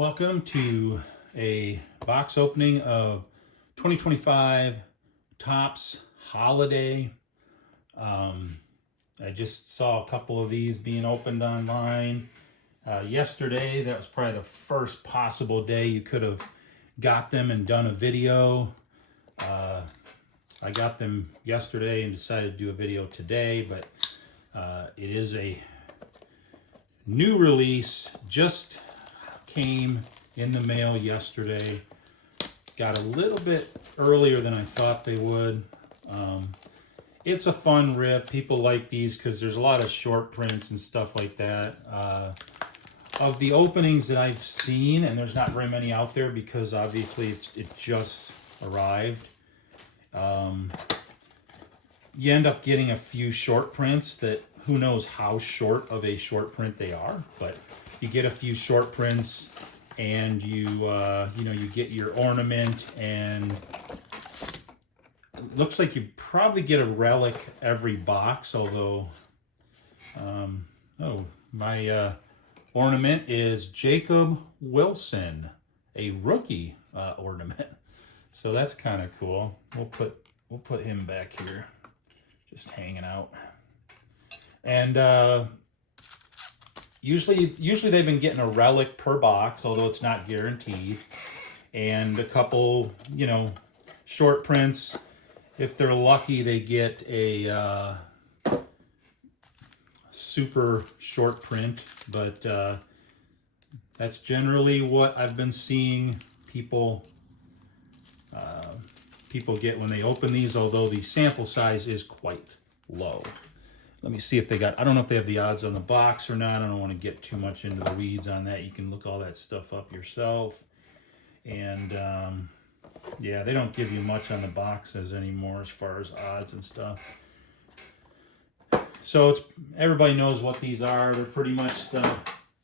Welcome to a box opening of 2025 Topps Holiday. I just saw a couple of these being opened online yesterday. That was probably the first possible day you could have got them and done a video. I got them yesterday and decided to do a video today, but it is a new release, just came in the mail yesterday. Got a little bit earlier than I thought they would. It's a fun rip. People like these because there's a lot of short prints and stuff like that. Of the openings that I've seen, and there's not very many out there because obviously it just arrived. You end up getting a few short prints that who knows how short of a short print they are, but you get a few short prints and you get your ornament, and it looks like you probably get a relic every box, although my ornament is Jacob Wilson, a rookie ornament. So that's kind of cool. We'll put him back here, just hanging out. And usually they've been getting a relic per box, although it's not guaranteed, and a couple, short prints. If they're lucky, they get a super short print, but that's generally what I've been seeing people get when they open these, although the sample size is quite low. Let me see if they got, I don't know if they have the odds on the box or not. I don't want to get too much into the weeds on that. You can look all that stuff up yourself. And yeah, they don't give you much on the boxes anymore as far as odds and stuff. So everybody knows what these are. They're pretty much the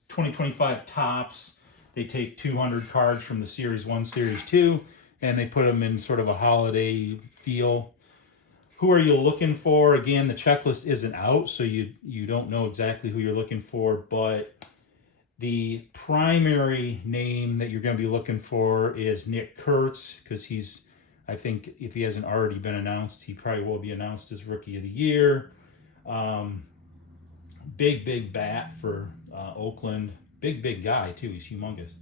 2025 Topps. They take 200 cards from the Series 1, Series 2, and they put them in sort of a holiday feel. Who are you looking for? Again, the checklist isn't out, so you don't know exactly who you're looking for, but the primary name that you're going to be looking for is Nick Kurtz, because I think if he hasn't already been announced, he probably will be announced as Rookie of the Year. Big bat for Oakland. Big guy, too. He's humongous.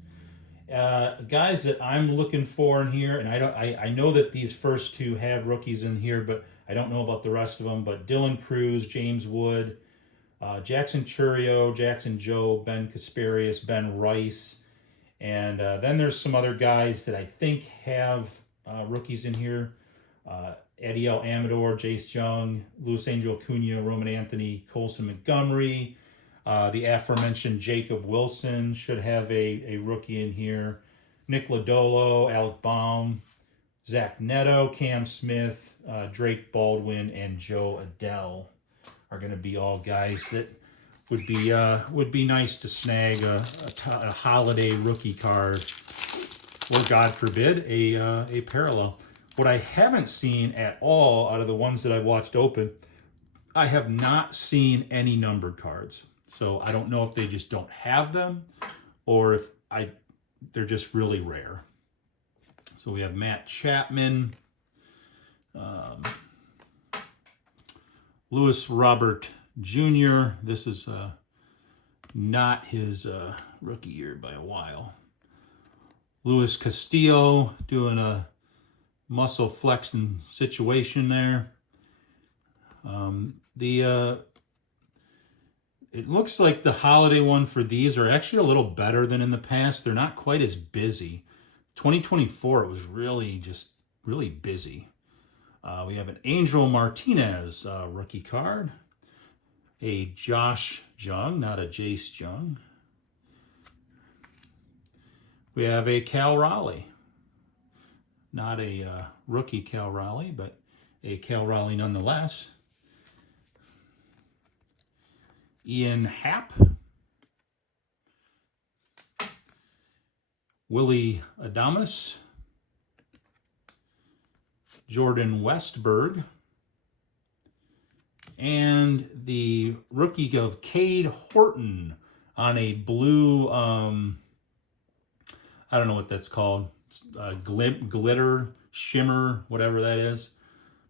Guys that I'm looking for in here, and I know that these first two have rookies in here, but I don't know about the rest of them. But Dylan Cruz, James Wood, Jackson Chourio, Jackson Joe, Ben Kasparius, Ben Rice, and then there's some other guys that I think have rookies in here. Eddie L. Amador, Jace Young, Luis Angel Acuna, Roman Anthony, Colson Montgomery. The aforementioned Jacob Wilson should have a rookie in here. Nick Lodolo, Alec Baum, Zach Neto, Cam Smith, Drake Baldwin, and Joe Adele are going to be all guys that would be nice to snag a holiday rookie card, or God forbid a parallel. What I haven't seen at all out of the ones that I've watched open, I have not seen any numbered cards. So I don't know if they just don't have them, or if they're just really rare. So we have Matt Chapman, Lewis Robert Jr. This is not his rookie year by a while. Luis Castillo doing a muscle flexing situation there. It looks like the holiday one for these are actually a little better than in the past. They're not quite as busy. 2024, it was really busy. We have an Angel Martinez rookie card, a Josh Jung, not a Jace Jung. We have a Cal Raleigh, not a rookie Cal Raleigh, but a Cal Raleigh nonetheless. Ian Happ, Willie Adames, Jordan Westberg, and the rookie of Cade Horton on a blue I don't know what that's called. It's, glitter, shimmer, whatever that is.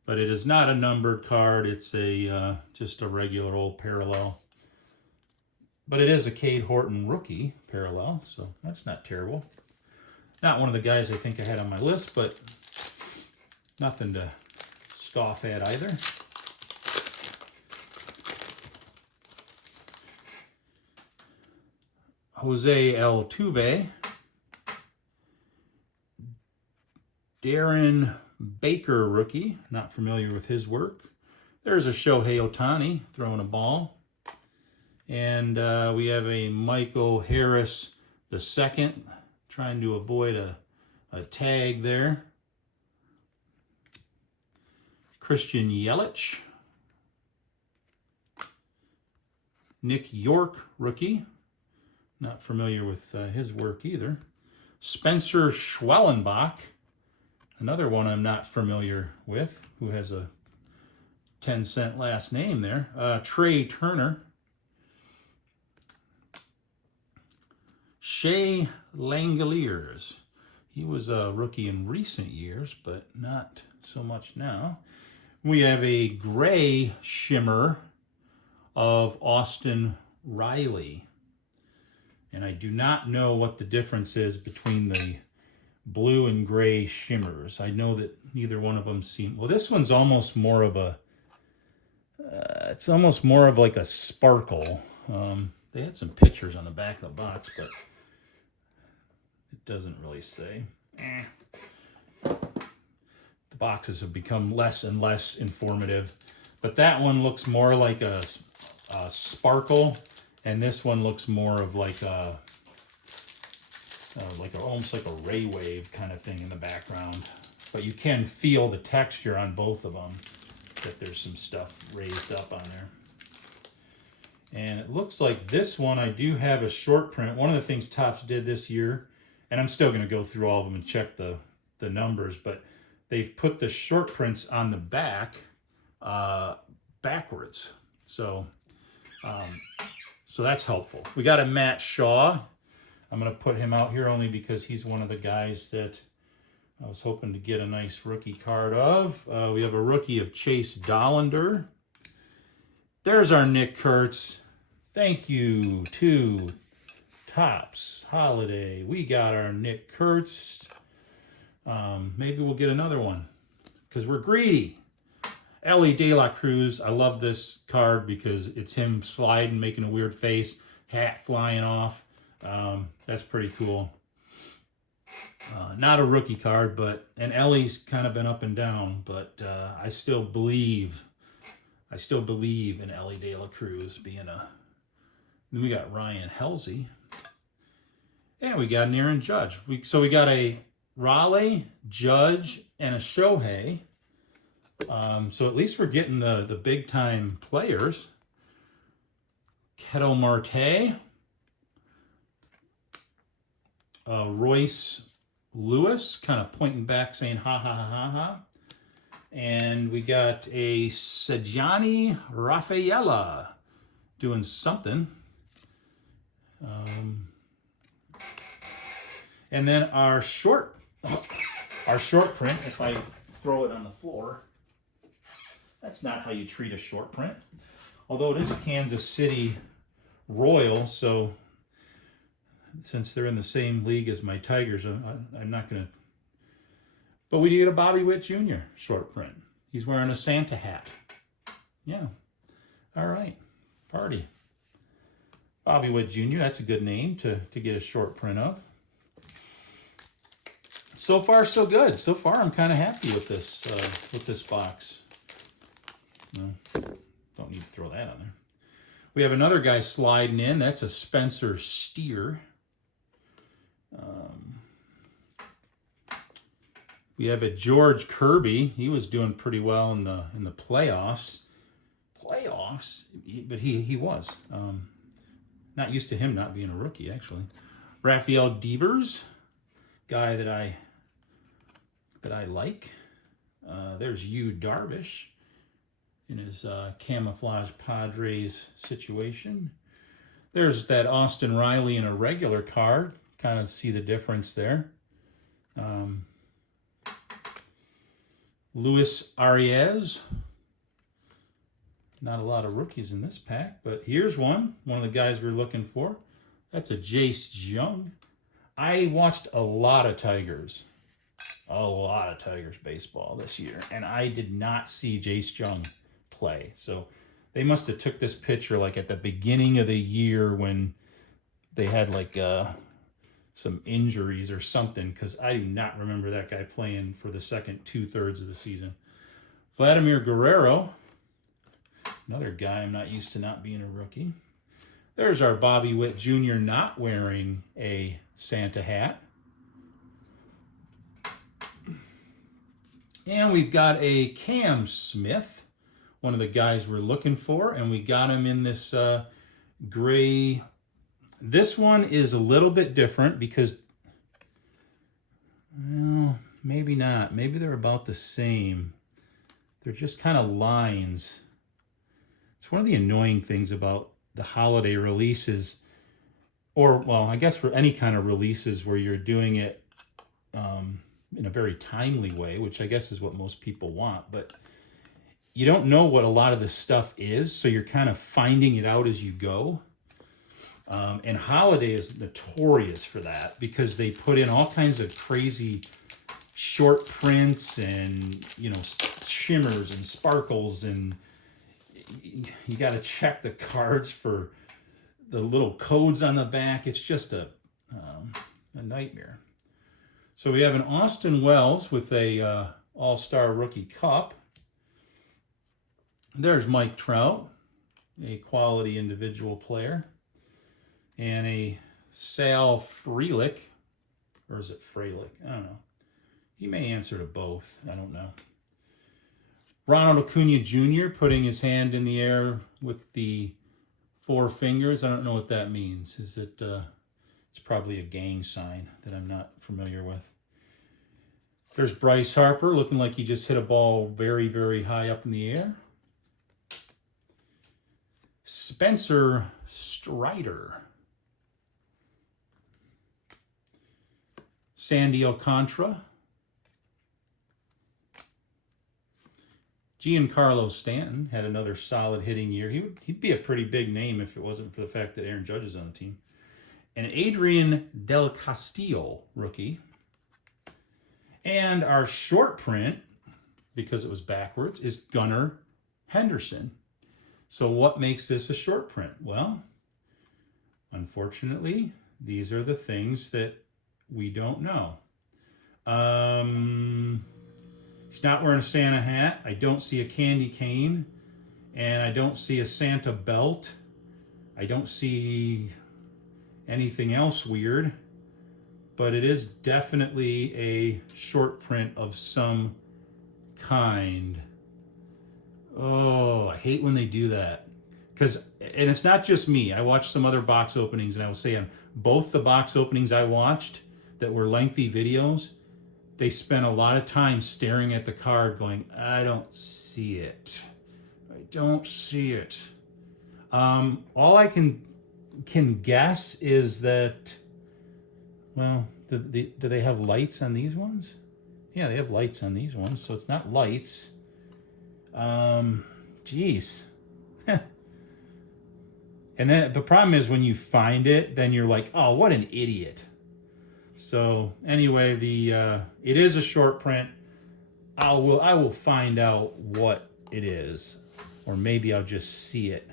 But it is not a numbered card. It's a just a regular old parallel. But it is a Cade Horton rookie parallel, so that's not terrible. Not one of the guys I think I had on my list, but nothing to scoff at either. Jose Altuve. Darren Baker rookie, not familiar with his work. There's a Shohei Ohtani throwing a ball. And we have a Michael Harris II, trying to avoid a tag there. Christian Yelich. Nick York rookie, not familiar with his work either. Spencer Schwellenbach, another one I'm not familiar with, who has a 10-cent last name there. Trey Turner. Shea Langoliers. He was a rookie in recent years, but not so much now. We have a gray shimmer of Austin Riley. And I do not know what the difference is between the blue and gray shimmers. I know that neither one of them seem... Well, this one's almost more of a... it's almost more of like a sparkle. They had some pictures on the back of the box, but it doesn't really say. The boxes have become less and less informative. But that one looks more like a sparkle, and this one looks more of like almost like a ray wave kind of thing in the background. But you can feel the texture on both of them, that there's some stuff raised up on there. And it looks like this one, I do have a short print. One of the things Topps did this year, and I'm still going to go through all of them and check the numbers, but they've put the short prints on the back backwards. So that's helpful. We got a Matt Shaw. I'm going to put him out here only because he's one of the guys that I was hoping to get a nice rookie card of. We have a rookie of Chase Dollander. There's our Nick Kurtz. Thank you to Topps Holiday. We got our Nick Kurtz. Maybe we'll get another one because we're greedy. Ellie De La Cruz. I love this card because it's him sliding, making a weird face, hat flying off. That's pretty cool. Not a rookie card, and Ellie's kind of been up and down, but I still believe in Ellie De La Cruz being a... Then we got Ryan Helsley. And we got an Aaron Judge. So we got a Raleigh, Judge, and a Shohei. So at least we're getting the big-time players. Ketel Marte. Royce Lewis, kind of pointing back saying ha ha ha ha ha. And we got a Sejani Rafaela doing something. And then our short print, if I throw it on the floor, that's not how you treat a short print. Although it is a Kansas City Royal, so since they're in the same league as my Tigers, I'm not going to... But we did a Bobby Witt Jr. short print. He's wearing a Santa hat. Yeah. All right. Party. Bobby Witt Jr., that's a good name to get a short print of. So far, so good. So far, I'm kind of happy with this box. No, don't need to throw that on there. We have another guy sliding in. That's a Spencer Steer. We have a George Kirby. He was doing pretty well in the playoffs. But he was. Not used to him not being a rookie, actually. Rafael Devers, guy that I like. There's Yu Darvish in his camouflage Padres situation. There's that Austin Riley in a regular card, kind of see the difference there. Luis Arias. Not a lot of rookies in this pack, but here's one of the guys we're looking for. That's a Jace Jung. I watched a lot of Tigers baseball this year, and I did not see Jace Jung play. So they must have took this picture like at the beginning of the year when they had like some injuries or something, because I do not remember that guy playing for the second 2/3 of the season. Vladimir Guerrero, another guy I'm not used to not being a rookie. There's our Bobby Witt Jr. not wearing a Santa hat. And we've got a Cam Smith, one of the guys we're looking for, and we got him in this gray. This one is a little bit different because, well, maybe not. Maybe they're about the same. They're just kind of lines. It's one of the annoying things about the holiday releases, or, well, I guess for any kind of releases where you're doing it in a very timely way, which I guess is what most people want, but you don't know what a lot of this stuff is, so you're kind of finding it out as you go. And Holiday is notorious for that because they put in all kinds of crazy short prints and, you know, shimmers and sparkles, and you got to check the cards for the little codes on the back. It's just a nightmare. So we have an Austin Wells with a All-Star Rookie Cup. There's Mike Trout, a quality individual player. And a Sal Frelick, or is it Frelick? I don't know. He may answer to both. I don't know. Ronald Acuna Jr. putting his hand in the air with the 4 fingers. I don't know what that means. Is it? It's probably a gang sign that I'm not familiar with. There's Bryce Harper looking like he just hit a ball very, very high up in the air. Spencer Strider. Sandy Alcantara. Giancarlo Stanton had another solid hitting year. He'd be a pretty big name if it wasn't for the fact that Aaron Judge is on the team. And Adrian Del Castillo, rookie. And our short print, because it was backwards, is Gunnar Henderson. So what makes this a short print? Well, unfortunately, these are the things that we don't know. He's not wearing a Santa hat. I don't see a candy cane. And I don't see a Santa belt. I don't see anything else weird. But it is definitely a short print of some kind. Oh, I hate when they do that. And it's not just me. I watched some other box openings, and I will say on both the box openings I watched that were lengthy videos, they spent a lot of time staring at the card going, I don't see it. I don't see it. All I can guess is that, well, do they have lights on these ones? Yeah, they have lights on these ones, so it's not lights. Geez. And then the problem is when you find it, then you're like, oh, what an idiot. So anyway, it is a short print. I will find out what it is, or maybe I'll just see it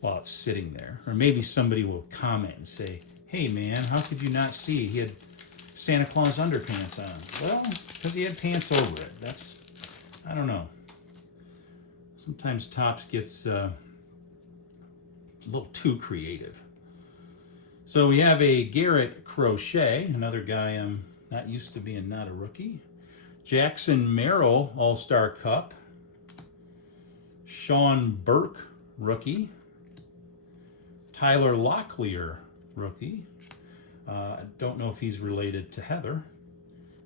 while it's sitting there, or maybe somebody will comment and say, "Hey man, how could you not see he had Santa Claus underpants on?" Well, because he had pants over it. I don't know. Sometimes Topps gets a little too creative. So we have a Garrett Crochet, another guy I'm not used to being not a rookie. Jackson Merrill, All-Star Cup. Sean Burke, rookie. Tyler Locklear, rookie. I don't know if he's related to Heather.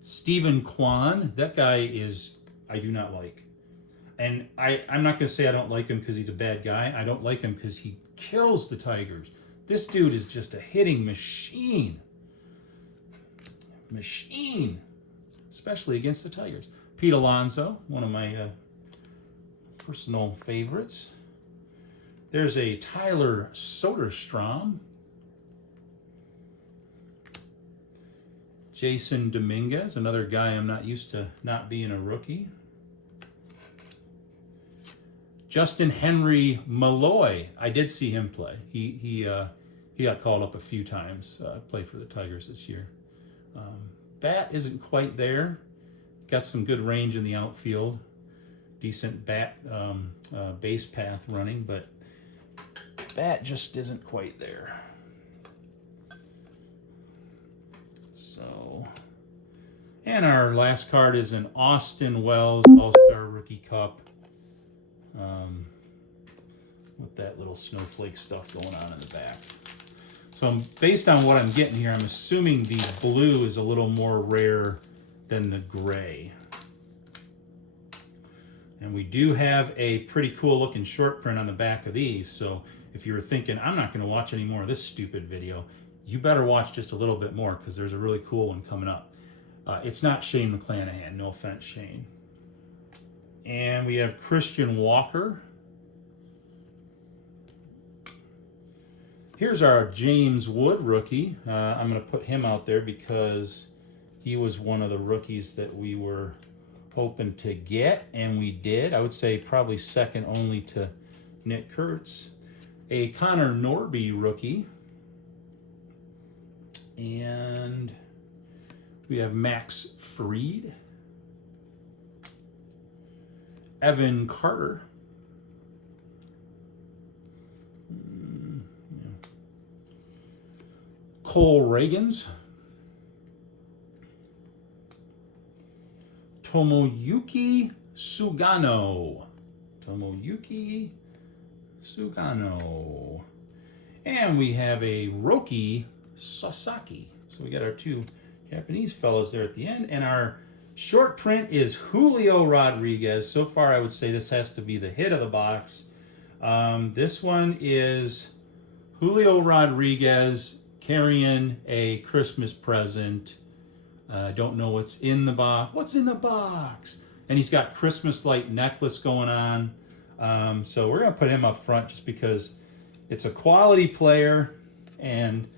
Stephen Kwan, that guy I do not like. And I'm not going to say I don't like him because he's a bad guy. I don't like him because he kills the Tigers. This dude is just a hitting machine. Especially against the Tigers. Pete Alonso, one of my personal favorites. There's a Tyler Soderstrom. Jason Dominguez, another guy I'm not used to not being a rookie. Justin Henry Malloy, I did see him play. He got called up a few times. Played for the Tigers this year. Bat isn't quite there. Got some good range in the outfield. Decent base path running, but bat just isn't quite there. So, and our last card is an Austin Wells All-Star Rookie Cup. With that little snowflake stuff going on in the back. So based on what I'm getting here, I'm assuming the blue is a little more rare than the gray. And we do have a pretty cool looking short print on the back of these. So if you were thinking, I'm not going to watch any more of this stupid video, you better watch just a little bit more because there's a really cool one coming up. It's not Shane McClanahan, no offense, Shane. And we have Christian Walker. Here's our James Wood rookie. I'm going to put him out there because he was one of the rookies that we were hoping to get, and we did. I would say probably second only to Nick Kurtz. A Connor Norby rookie. And we have Max Fried. Evan Carter. Cole Reagans. Tomoyuki Sugano. And we have a Roki Sasaki. So we got our two Japanese fellows there at the end. And our short print is Julio Rodriguez. So far, I would say this has to be the hit of the box. This one is Julio Rodriguez carrying a Christmas present. Don't know what's in the box. What's in the box? And he's got Christmas light necklace going on. So we're going to put him up front just because it's a quality player and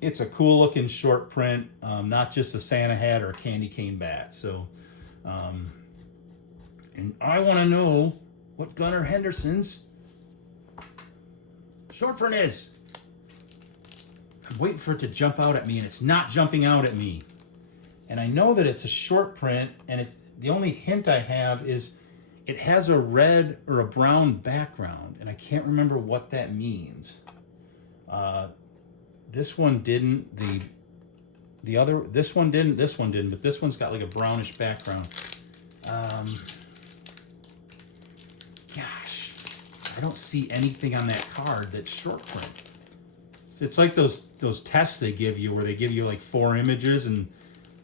it's a cool looking short print, not just a Santa hat or a candy cane bat. So, and I want to know what Gunnar Henderson's short print is. I'm waiting for it to jump out at me, and it's not jumping out at me. And I know that it's a short print, and it's the only hint I have is it has a red or a brown background, and I can't remember what that means. This one didn't. This one didn't, but this one's got like a brownish background. Gosh, I don't see anything on that card that's short print. It's like those tests they give you where they give you like 4 images and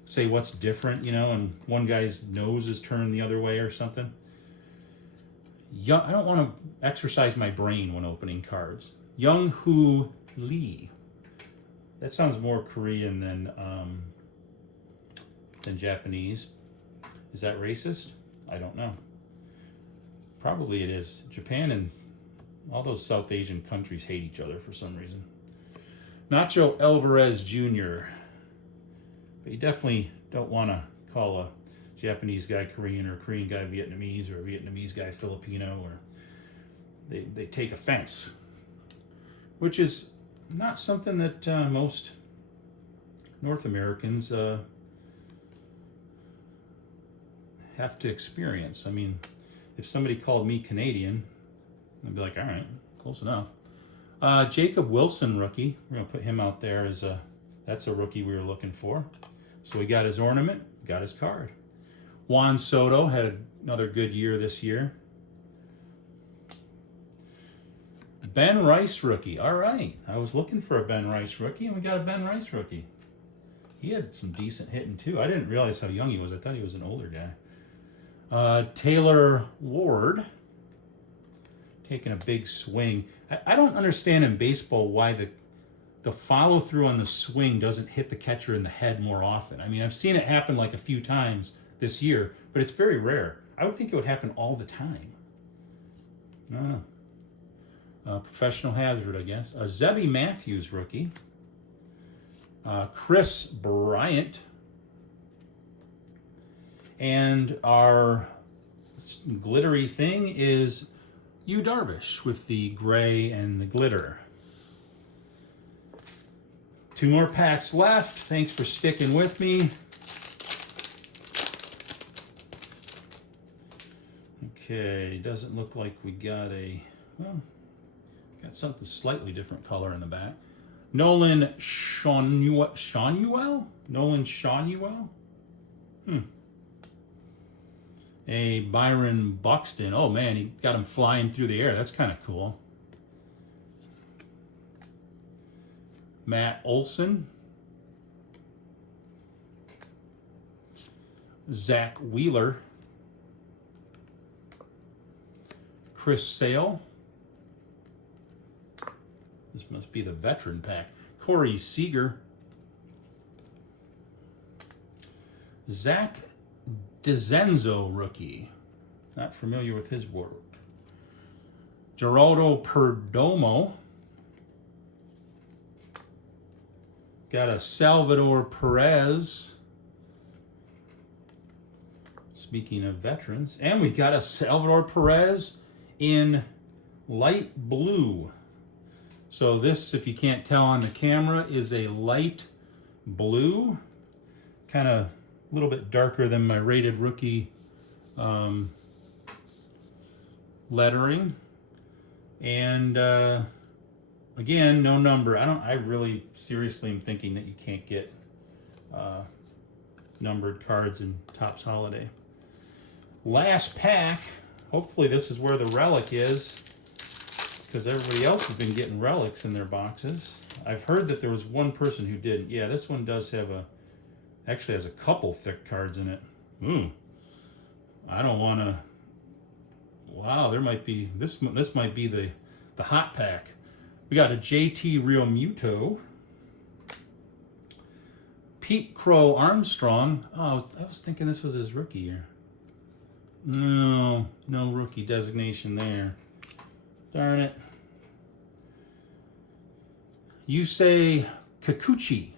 say what's different, and one guy's nose is turned the other way or something. I don't want to exercise my brain when opening cards. Young-Hoo Lee. That sounds more Korean than Japanese. Is that racist? I don't know. Probably it is. Japan and all those South Asian countries hate each other for some reason. Nacho Alvarez Jr. But you definitely don't want to call a Japanese guy Korean or a Korean guy Vietnamese or a Vietnamese guy Filipino, or they take offense, which is not something that most North Americans have to experience. I mean, if somebody called me Canadian, I'd be like, all right, close enough. Jacob Wilson rookie. We're going to put him out there as that's a rookie we were looking for. So we got his ornament, got his card. Juan Soto had another good year this year. Ben Rice rookie. All right. I was looking for a Ben Rice rookie, and we got a Ben Rice rookie. He had some decent hitting, too. I didn't realize how young he was. I thought he was an older guy. Taylor Ward. Taking a big swing. I don't understand in baseball why the follow through on the swing doesn't hit the catcher in the head more often. I mean, I've seen it happen like a few times this year, but it's very rare. I would think it would happen all the time. I don't know. Professional hazard, I guess. A Zebby Matthews rookie. Chris Bryant. And our glittery thing is Yu Darvish with the gray and the glitter. 2 more packs left. Thanks for sticking with me. Okay, doesn't look like we got got something slightly different color in the back. Nolan Schanuel? Nolan Schanuel? A Byron Buxton. Oh man, he got him flying through the air. That's kind of cool. Matt Olson. Zach Wheeler. Chris Sale. This must be the veteran pack. Corey Seager. Zach DeZenzo rookie. Not familiar with his work. Geraldo Perdomo. Got a Salvador Perez. Speaking of veterans. And we got a Salvador Perez in light blue. So this, if you can't tell on the camera, is a light blue. Kind of a little bit darker than my rated rookie lettering. And again, no number. I really seriously am thinking that you can't get numbered cards in Topps Holiday. Last pack. Hopefully this is where the relic is, because everybody else has been getting relics in their boxes. I've heard that there was one person who didn't. Yeah, this one does have actually has a couple thick cards in it. I don't want to. Wow, there might be this might be the hot pack. We got a JT Realmuto. Pete Crow Armstrong. Oh, I was thinking this was his rookie year. No rookie designation there. Darn it. You say Kikuchi.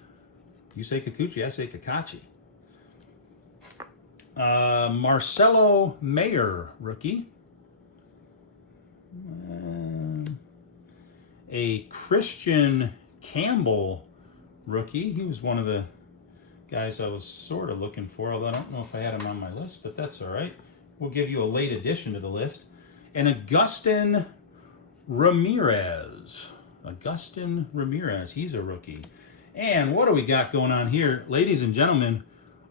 You say Kikuchi, I say Kakachi. Marcelo Mayer, rookie. A Christian Campbell, rookie. He was one of the guys I was sort of looking for, although I don't know if I had him on my list, but that's all right. We'll give you a late addition to the list. And Agustin Ramirez. Agustin Ramirez, he's a rookie. And what do we got going on here? Ladies and gentlemen,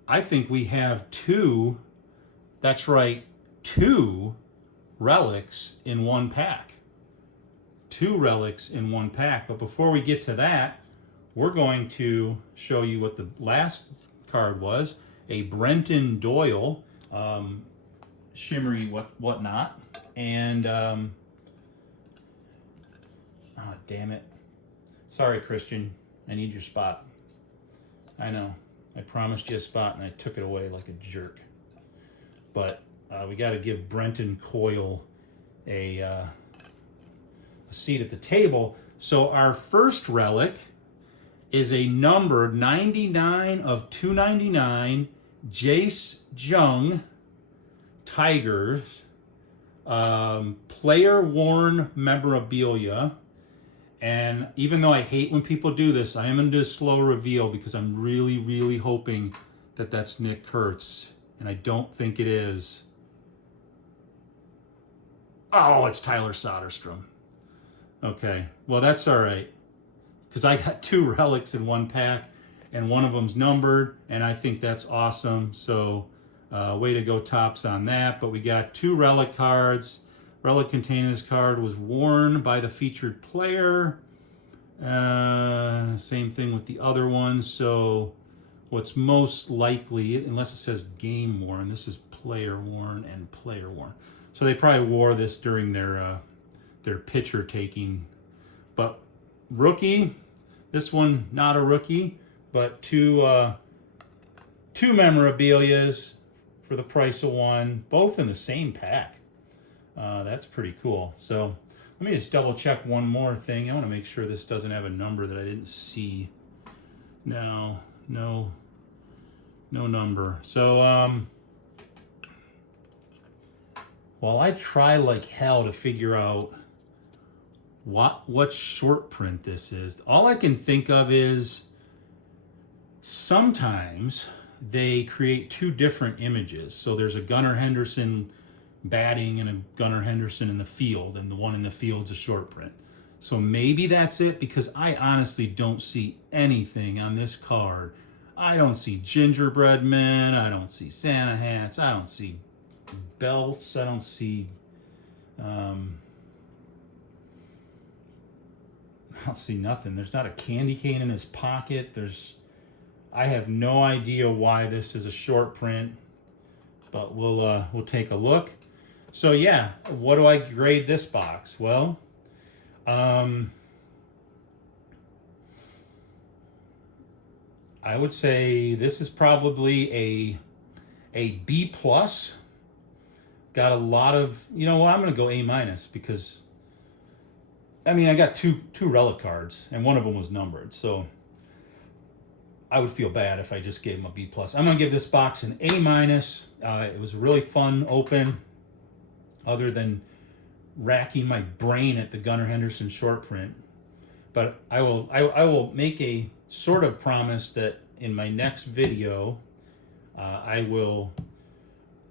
I think we have two relics in one pack. 2 relics in one pack. But before we get to that, we're going to show you what the last card was. A Brenton Doyle, shimmery whatnot. And, oh, damn it. Sorry, Christian. I need your spot. I know. I promised you a spot and I took it away like a jerk. But we got to give Brenton Coyle a seat at the table. So our first relic is a numbered 99 of 299 Jace Jung Tigers player worn memorabilia. And even though I hate when people do this, I am going to do a slow reveal because I'm really, really hoping that that's Nick Kurtz. And I don't think it is. Oh, it's Tyler Soderstrom. Okay, well, that's all right. Because I got 2 relics in one pack, and one of them's numbered, and I think that's awesome. So, way to go, Topps, on that. But we got 2 relic cards. Relic containing this card was worn by the featured player. Same thing with the other ones. So what's most likely, unless it says game worn, this is player worn and player worn. So they probably wore this during their picture taking. But rookie, This one, not a rookie, but two memorabilias for the price of one, both in the same pack. That's pretty cool. So let me just double check one more thing. I want to make sure this doesn't have a number that I didn't see. No number. So while I try like hell to figure out what short print this is, all I can think of is sometimes they create two different images. So there's a Gunnar Henderson batting and a Gunnar Henderson in the field, and the one in the field's a short print. So maybe that's it, because I honestly don't see anything on this card. I don't see gingerbread men, I don't see Santa hats, I don't see belts, I don't see I don't see nothing. There's not a candy cane in his pocket. I have no idea why this is a short print, but we'll take a look. So yeah, what do I grade this box? Well, I would say this is probably a B plus. Got a lot of, you know what, I'm gonna go A minus, because I mean, I got two relic cards and one of them was numbered, so I would feel bad if I just gave him a B plus. I'm gonna give this box an A minus. It was a really fun open, other than racking my brain at the Gunnar Henderson short print. But I will make a sort of promise that in my next video,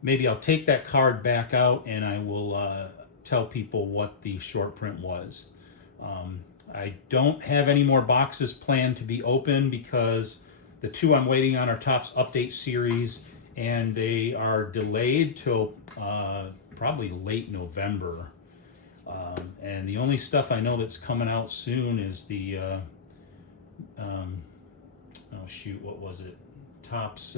maybe I'll take that card back out and I will tell people what the short print was. I don't have any more boxes planned to be open, because the two I'm waiting on are Topps Update Series, and they are delayed till probably late November. And the only stuff I know that's coming out soon is the oh shoot, what was it? Topps,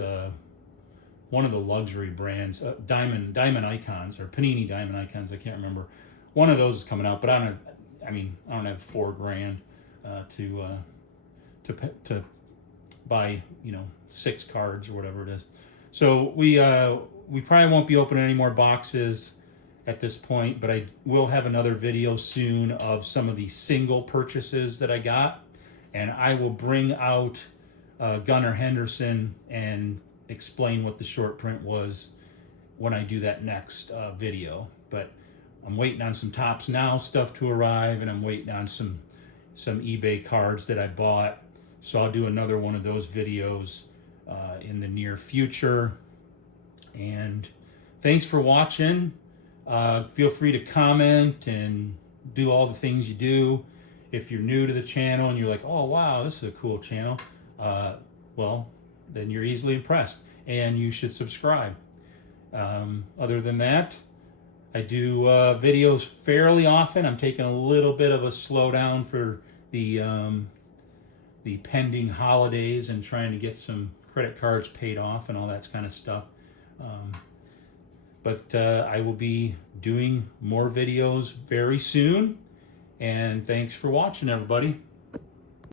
one of the luxury brands, Diamond Icons, or Panini Diamond Icons, I can't remember. One of those is coming out, but I don't have $4,000 to buy, 6 cards or whatever it is. So we probably won't be opening any more boxes at this point, but I will have another video soon of some of the single purchases that I got, and I will bring out Gunnar Henderson and explain what the short print was when I do that next video. But I'm waiting on some Topps Now stuff to arrive, and I'm waiting on some eBay cards that I bought. So I'll do another one of those videos in the near future. And thanks for watching. Feel free to comment and do all the things you do. If you're new to the channel and you're like, oh wow, this is a cool channel, well, then you're easily impressed and you should subscribe. Other than that, I do videos fairly often. I'm taking a little bit of a slowdown for the pending holidays and trying to get some credit cards paid off and all that kind of stuff. But I will be doing more videos very soon. And thanks for watching, everybody.